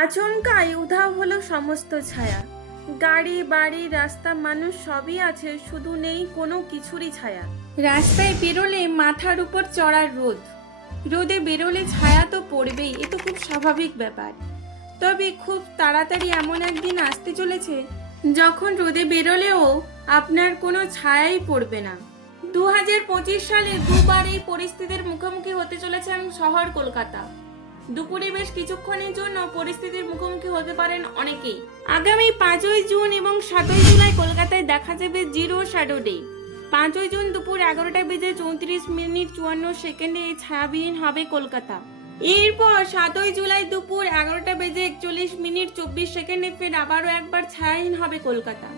আচমকাই উধাও হলো সমস্ত ছায়া। গাড়ি বাড়ি রাস্তা মানুষ সবই আছে, শুধু নেই কোনো কিছুরই ছায়া। রাস্তায় বেরোলে মাথার উপর চড়ার রোদ, রোদে বেরোলে ছায়া তো পড়বেই, এ তো খুব স্বাভাবিক ব্যাপার। তবে খুব তাড়াতাড়ি এমন একদিন আসতে চলেছে যখন রোদে বেরোলেও আপনার কোনো ছায়াই পড়বে না। 2025 সালে দুবার এই পরিস্থিতির মুখোমুখি হতে চলেছেন শহর কলকাতা। দুপুরে বেশ কিছুক্ষণের জন্য পরিস্থিতির মুখোমুখি হতে পারেন অনেকেই। আগামী 5ই জুন এবং 7ই জুলাই কলকাতায় দেখা যাবে জিরো শ্যাডো ডে। 5ই জুন দুপুর 11টা বেজে 34 মিনিট 54 সেকেন্ডে ছায়াবিহীন হবে কলকাতা। এরপর 7ই জুলাই দুপুর 11টা বেজে 41 মিনিট 24 সেকেন্ডে ফের আবারও একবার ছায়াহীন হবে কলকাতা।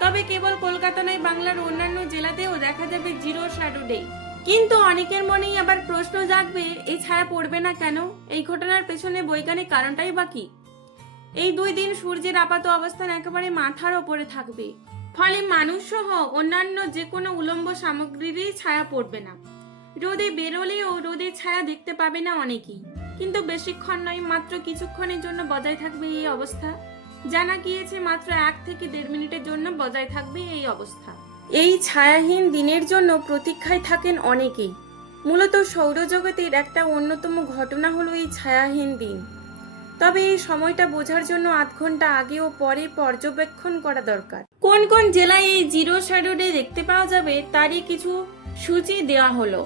তবে কেবল কলকাতা নয়, বাংলার অন্যান্য জেলাতেও দেখা যাবে জিরো শ্যাডো ডে। কিন্তু অনেকের মনেই আবার প্রশ্ন জাগবে, এই ছায়া পড়বে না কেন? এই ঘটনার পেছনে বৈজ্ঞানিক কারণটাই বা কি? এই 2 দিন সূর্যের আপাত অবস্থান একেবারে মাথার ওপরে থাকবে, ফলে মানুষ সহ অন্যান্য যে কোনো উলম্ব সামগ্রীরই ছায়া পড়বে না। রোদে বেরোলেও রোদের ছায়া দেখতে পাবে না অনেকেই, কিন্তু বেশিক্ষণ নয়, মাত্র কিছুক্ষণের জন্য বজায় থাকবে এই অবস্থা। জানা গিয়েছে মাত্র 1 থেকে 1.5 মিনিটের জন্য বজায় থাকবে এই অবস্থা। এই ছায়াহীন দিনের জন্য প্রতীক্ষায় থাকেন অনেকেই। মূলত সৌরজগতের একটা অন্যতম ঘটনা হলো এই ছায়াহীন দিন। তবে এই সময়টা বোঝার জন্য 8 ঘন্টা আগে ও পরে পর্যবেক্ষণ করা দরকার। কোন কোন জেলায় এই জিরো শ্যাডো ডে দেখতে পাওয়া যাবে তারই কিছু সূচি দেওয়া হলো।